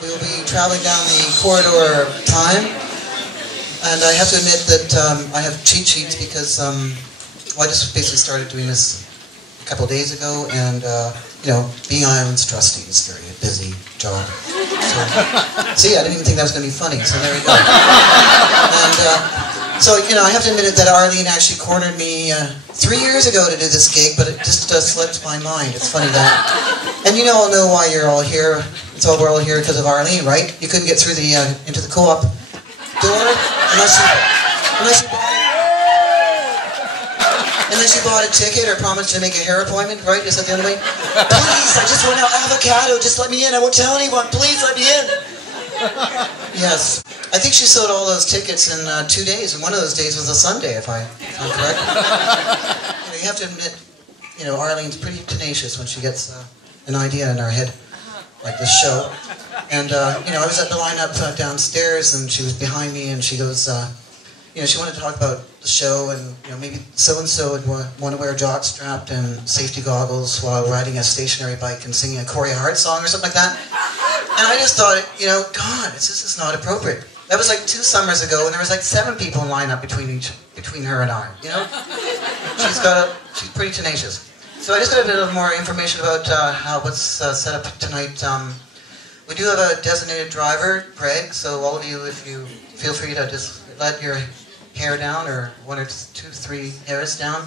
We will be traveling down the corridor of time, and I have to admit that I have cheat sheets because well, I just basically started doing this a couple of days ago, and you know, being Islands trustee is a very busy job. So, see, I didn't even think that was going to be funny, so there we go. And so, you know, I have to admit that Arlene actually cornered me 3 years ago to do this gig, but it just slipped my mind. It's funny that. And you all know why you're all here. We're all here because of Arlene, right? You couldn't get through the into the co-op door unless you bought a ticket or promised to make a hair appointment, right? Is that the only way? Please, I just want an avocado. Just let me in. I won't tell anyone. Please let me in. Yes. I think she sold all those tickets in 2 days, and one of those days was a Sunday, if I'm correct. You know, you have to admit, you know, Arlene's pretty tenacious when she gets an idea in her head, like this show. And, you know, I was at the lineup downstairs, and she was behind me, and she goes, you know, she wanted to talk about the show, and, you know, maybe so-and-so would want to wear a jockstrap and safety goggles while riding a stationary bike and singing a Corey Hart song or something like that. And I just thought, you know, God, this is not appropriate. That was like 2 summers ago, and there was like 7 people in line up between her and I, you know? She's pretty tenacious. So I just got a bit of more information about what's set up tonight. We do have a designated driver, Greg, so all of you, if you feel free to just let your hair down, or 1 or 2, 3 hairs down,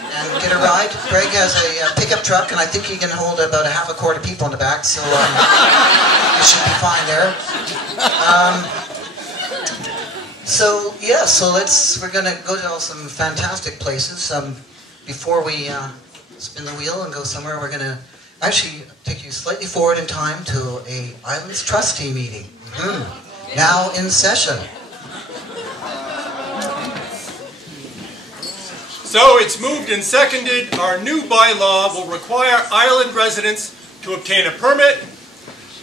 and get a ride. Greg has a pickup truck, and I think he can hold about a half a quart of people in the back, so you should be fine there. So yeah, we're gonna go to some fantastic places. Before we spin the wheel and go somewhere, we're gonna actually take you slightly forward in time to a Islands trustee meeting. Now in session. So it's moved and seconded. Our new bylaw will require island residents to obtain a permit,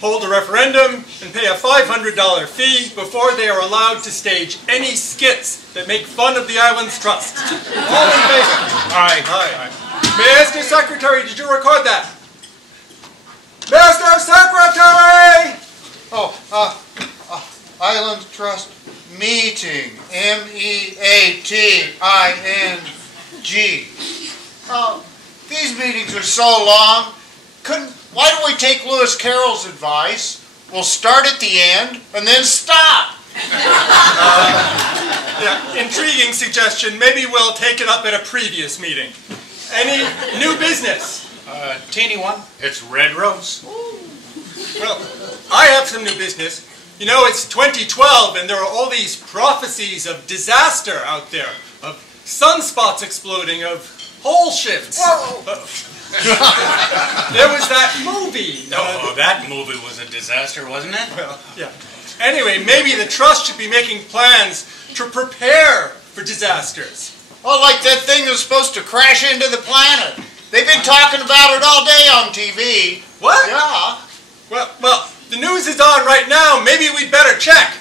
hold a referendum, and pay a $500 fee before they are allowed to stage any skits that make fun of the Islands Trust. All in favor? Aye. Aye. Mr. Secretary, did you record that? Mr. Secretary! Island Trust meeting. M-E-A-T-I-N-G. These meetings are so long. Why don't we take Lewis Carroll's advice? We'll start at the end and then stop. Yeah, intriguing suggestion. Maybe we'll take it up at a previous meeting. Any new business? Teeny one. It's Red Rose. Well, I have some new business. You know, it's 2012 and there are all these prophecies of disaster out there, of sunspots exploding, of pole shifts. There was that movie. That movie was a disaster, wasn't it? Well, yeah. Anyway, maybe the Trust should be making plans to prepare for disasters. Oh, like that thing that's supposed to crash into the planet. They've been talking about it all day on TV. What? Yeah. Well, the news is on right now. Maybe we'd better check.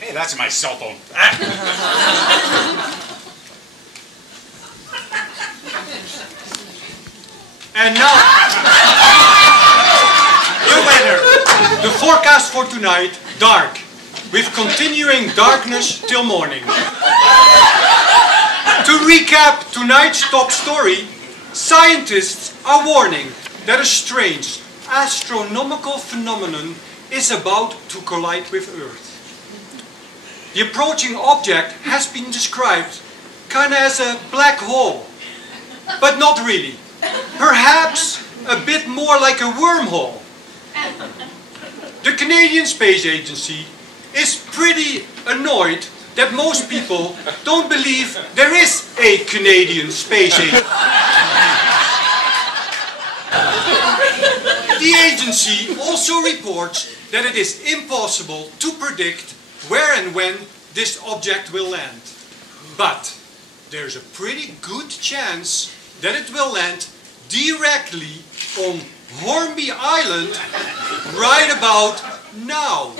Hey, that's my cell phone. And now, the weather. The forecast for tonight, dark, with continuing darkness till morning. To recap tonight's top story, scientists are warning that a strange astronomical phenomenon is about to collide with Earth. The approaching object has been described kinda as a black hole, but not really. Perhaps a bit more like a wormhole. The Canadian Space Agency is pretty annoyed that most people don't believe there is a Canadian Space Agency. The agency also reports that it is impossible to predict where and when this object will land. But there's a pretty good chance that it will land directly on Hornby Island right about now.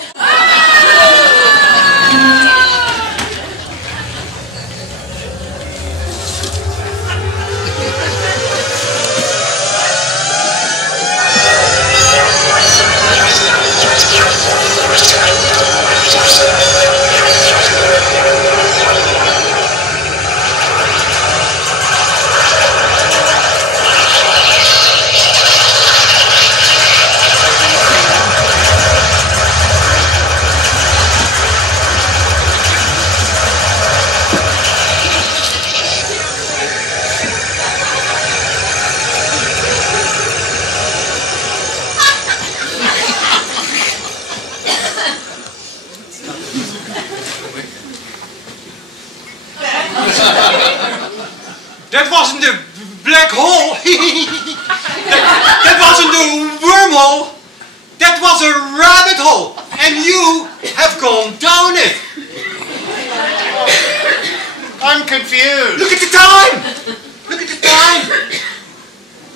a rabbit hole, and you have gone down it. I'm confused. Look at the time! Look at the time!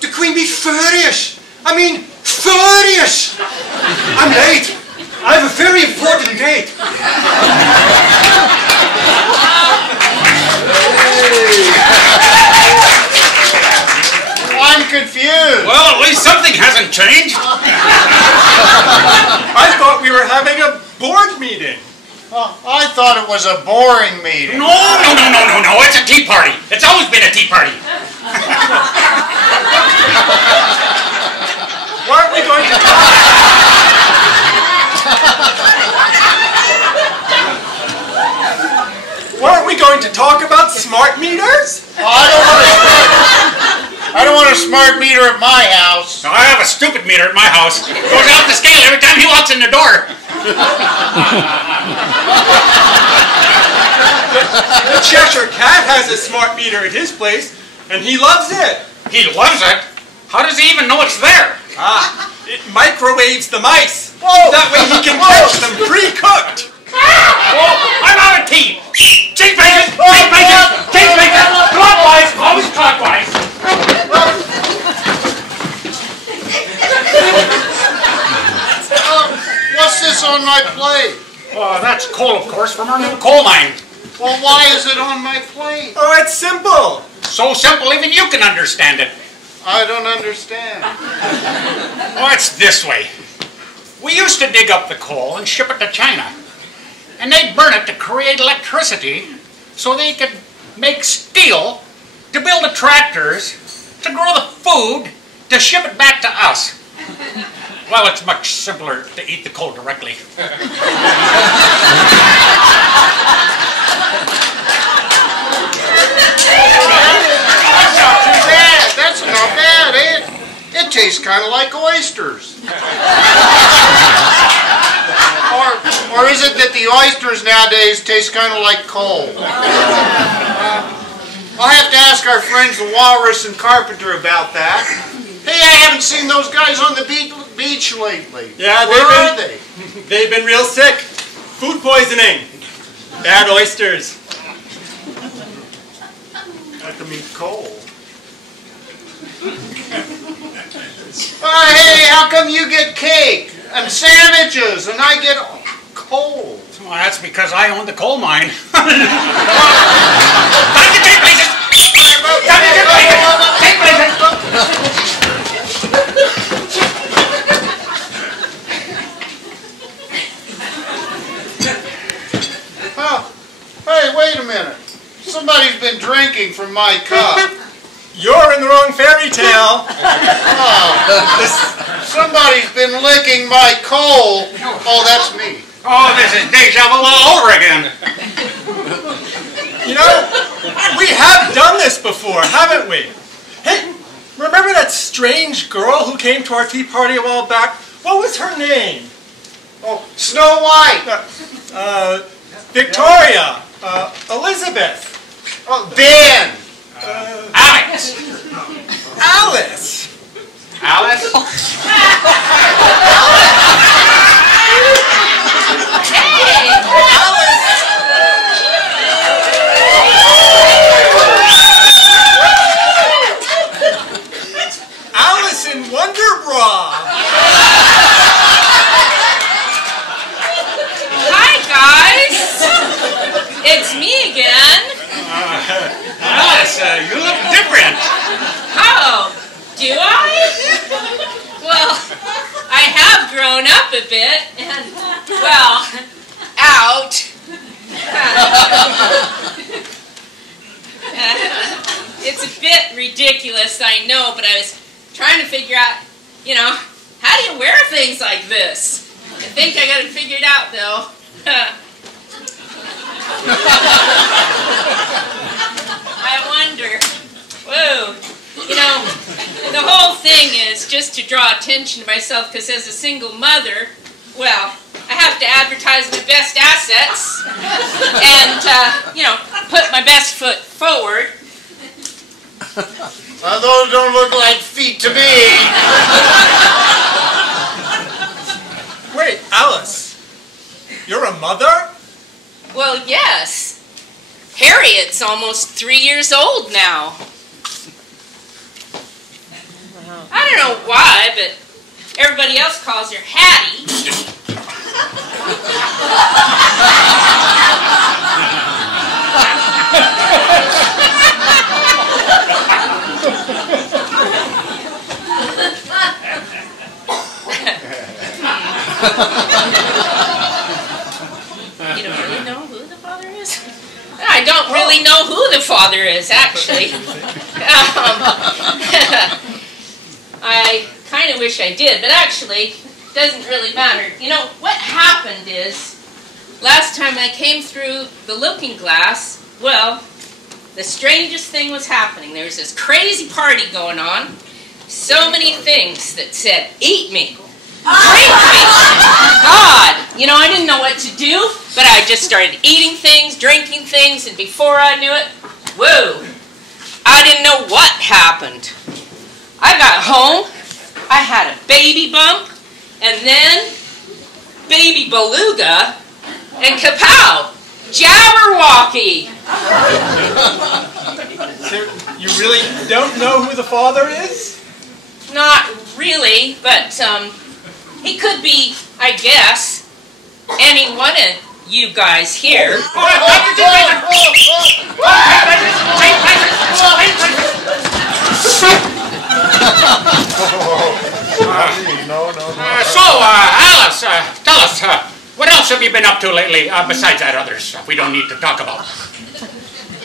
The Queen be furious. I mean, furious! I'm late. I have a very important date. I'm confused. Well, at least something hasn't changed. I thought we were having a board meeting. I thought it was a boring meeting. No. It's a tea party. It's always been a tea party. Weren't we going to talk? Weren't we going to talk about smart meters? I don't want a smart meter at my house. I have a stupid meter at my house. It goes off the scale every time he walks in the door. The Cheshire Cat has a smart meter at his place, and he loves it. He loves it. How does he even know it's there? It microwaves the mice. Whoa. That way he can catch them pre-cooked. I'm out of tea. Cheese bacon! Cheese bacon! Cheese bacon! Clockwise! Always clockwise! What's this on my plate? That's coal, of course, from our new coal mine. Well, why is it on my plate? Oh, it's simple. So simple even you can understand it. I don't understand. Oh, it's this way. We used to dig up the coal and ship it to China. And they'd burn it to create electricity so they could make steel to build the tractors, to grow the food, to ship it back to us. Well, it's much simpler to eat the coal directly. That's not too bad. That's not bad, eh? It tastes kind of like oysters. Or is it that the oysters nowadays taste kind of like coal? I'll have to ask our friends the Walrus and Carpenter about that. Hey, I haven't seen those guys on the beach lately. Yeah, where are they? They've been real sick. Food poisoning. Bad oysters. That means coal. Hey, how come you get cake and sandwiches and I get coal? Well, that's because I own the coal mine. Time to take places! Time to take places! Take places! Oh, hey, wait a minute. Somebody's been drinking from my cup. You're in the wrong fairy tale. Somebody's been licking my coal. Oh, that's me. Oh, this is deja vu all over again. You know, we have done this before, haven't we? Hey, remember that strange girl who came to our tea party a while back? What was her name? Oh, Snow White. Victoria. Elizabeth. Oh, Ben. Alex. Alice. Alice? Alice in Wonder Bra. Hi, guys. It's me again. Alice, you look different. Oh, do I? Well, I have grown up a bit, and, well, out. It's a bit ridiculous, I know, but I was trying to figure out, you know, how do you wear things like this? I think I got it figured out, though. I wonder. Whoa. You know, the whole thing is just to draw attention to myself, because as a single mother, well, I have to advertise my best assets and, you know, put my best foot forward. Those don't look like feet to me. Wait, Alice, you're a mother? Well, yes. Harriet's almost 3 years old now. I don't know why, but everybody else calls her Hattie. You don't really know who the father is? I don't really know who the father is, actually. I kind of wish I did, but actually, it doesn't really matter. You know, what happened is, last time I came through the looking glass, well, the strangest thing was happening. There was this crazy party going on. So many things that said, eat me, drink me. God, you know, I didn't know what to do, but I just started eating things, drinking things, and before I knew it, whoa, I didn't know what happened. I got home, I had a baby bump, and then baby beluga, and kapow, Jabberwocky. So you really don't know who the father is? Not really, but he could be, I guess, any one of you guys here. So, Alice, tell us, what else have you been up to lately, besides that other stuff we don't need to talk about?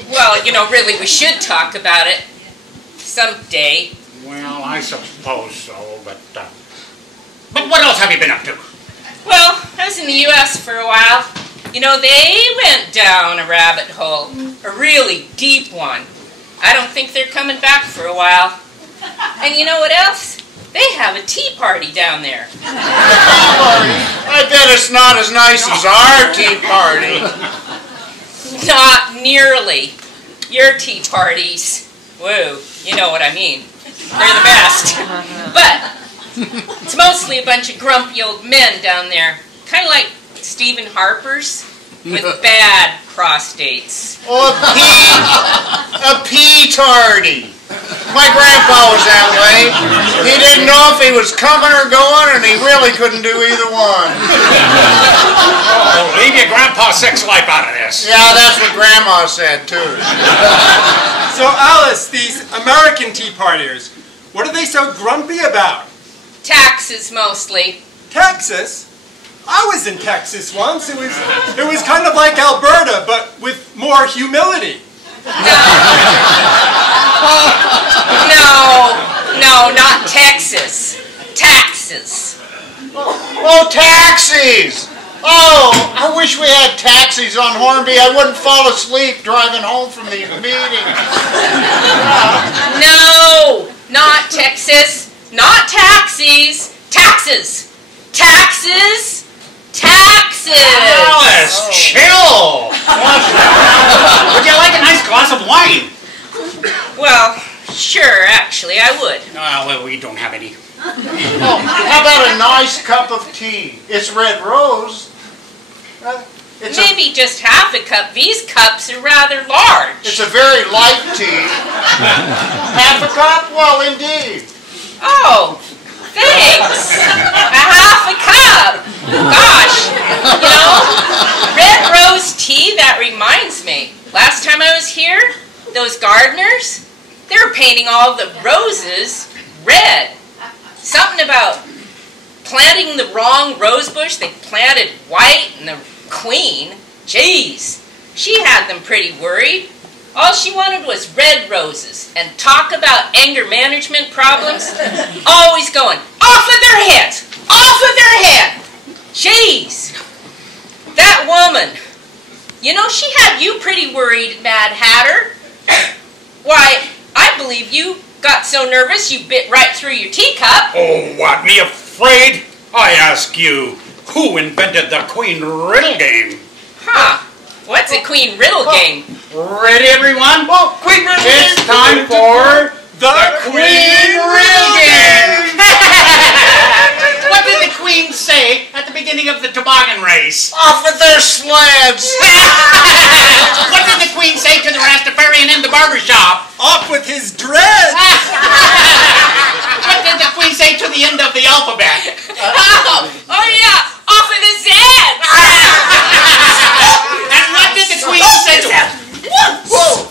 Well, you know, really, we should talk about it someday. Well, I suppose so, but what else have you been up to? Well, I was in the U.S. for a while. You know, they went down a rabbit hole, a really deep one. I don't think they're coming back for a while. And you know what else? They have a tea party down there. I bet it's not as nice as our tea party. Not nearly. Your tea parties, whoa, you know what I mean. They're the best. But it's mostly a bunch of grumpy old men down there. Kind of like Stephen Harper's with bad prostates. Oh, a pea-tardy. My grandpa was that way. He didn't know if he was coming or going, and he really couldn't do either one. Oh, leave your grandpa's sex life out of this. Yeah, that's what Grandma said, too. So Alice, these American tea partiers, what are they so grumpy about? Taxes, mostly. Texas? I was in Texas once. It was kind of like Alberta, but with more humility. No, not Texas. Taxes. Oh, taxis! Oh, I wish we had taxis on Hornby. I wouldn't fall asleep driving home from these meetings. No, not Texas. Not taxis. Taxes. Taxes. Taxes. Alice, chill. Would you like a nice glass of wine? Well, sure, actually, I would. Well, we don't have any. Oh, how about a nice cup of tea? It's red rose. Maybe just half a cup. These cups are rather large. It's a very light tea. Half a cup? Well, indeed. Oh, thanks. A half a cup. Gosh, you know, red rose tea, that reminds me. Last time I was here, those gardeners, they were painting all the roses red. Something about planting the wrong rose bush. They planted white, and the queen, jeez, she had them pretty worried. All she wanted was red roses, and talk about anger management problems. Always going, off of their heads, off of their head. Jeez, that woman, you know, she had you pretty worried, Mad Hatter. Why, I believe you got so nervous you bit right through your teacup. Oh, what, me afraid? I ask you, who invented the Queen Riddle game? Huh, what's a Queen Riddle game? Ready, everyone? Oh, Queen Riddle game! It's time for the Queen Riddle game! What did the Queen say at the beginning of the toboggan race? Off with their sleds! What did the Queen say to the Rastafarian in the barber shop? Off with his dreads! What did the Queen say to the end of the alphabet? Oh yeah, off with his head! And what did the Queen say to... Whoa!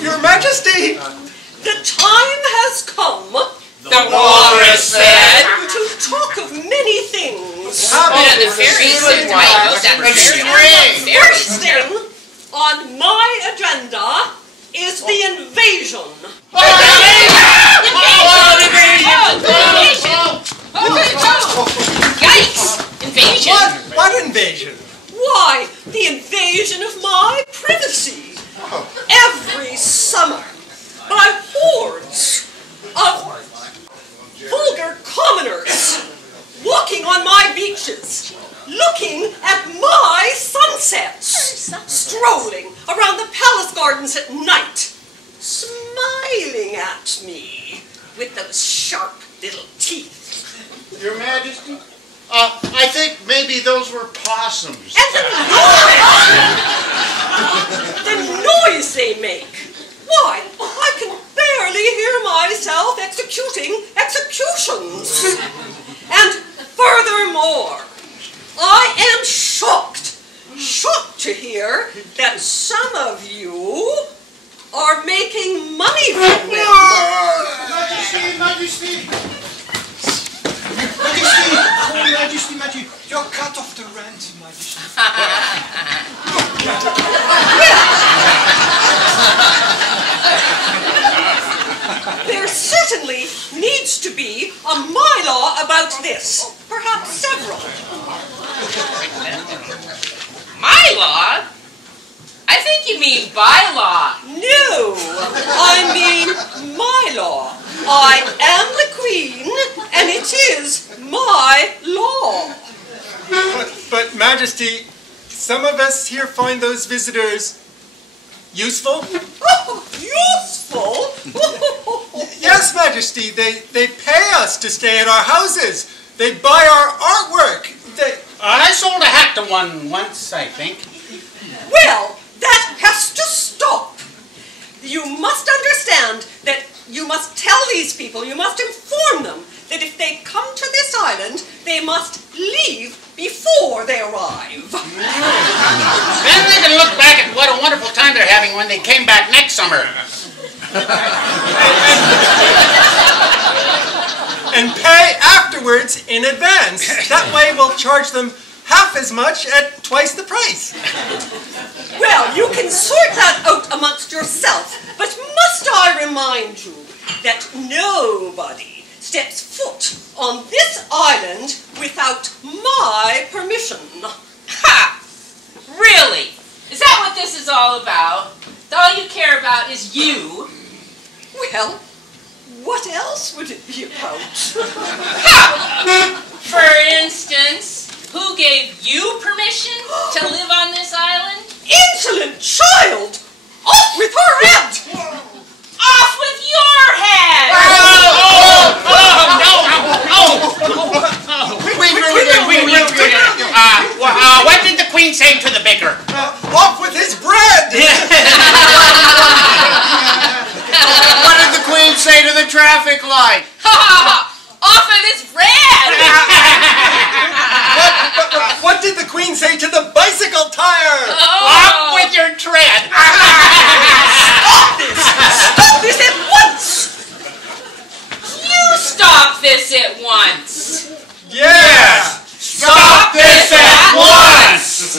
Your Majesty! The time has come, The walrus said. to talk of many things. Yeah, the fairy said, right, oh, that String. First thing on my agenda is the invasion. Yikes! Invasion! What invasion? Why, the invasion of my privacy. Every summer, by hordes of vulgar commoners walking on my beaches, looking at my sunsets, strolling around the palace gardens at night, smiling at me with those sharp little teeth. Your Majesty? I think maybe those were possums. And the noise they make. Why, I can barely hear myself executing executions. And furthermore, I am shocked to hear that some of you are making money from them. Majesty! Majesty, you're cut off the rent, Majesty. There certainly needs to be a my-law about this. Perhaps several. My law? I think you mean bylaw. No, I mean my law. I am the Queen, and it is my law. But Majesty, some of us here find those visitors useful? Oh, useful? Yes, Majesty, they pay us to stay at our houses. They buy our artwork. I sold a hat to one once, I think. Well, that has to stop. You must understand that you must tell these people, you must inform them that if they come to this island, they must leave before they arrive. Then they can look back at what a wonderful time they're having when they came back next summer. And pay afterwards in advance. That way we'll charge them half as much at twice the price. Well, you can sort that out amongst yourself, but must I remind you that nobody steps foot on this island without my permission. Ha! Really? Is that what this is all about? All you care about is you? Well, what else would it be about? For instance, who gave you permission to live on this island? Insolent child! Off with her head! Off with your head! What did the Queen say to the baker? Off with his bread! What did the Queen say to the traffic light? Off with his red! What did the Queen say to the bicycle tire? Off with your tread! Stop this! Stop this at once! You stop this at once! Yes! Stop this at once!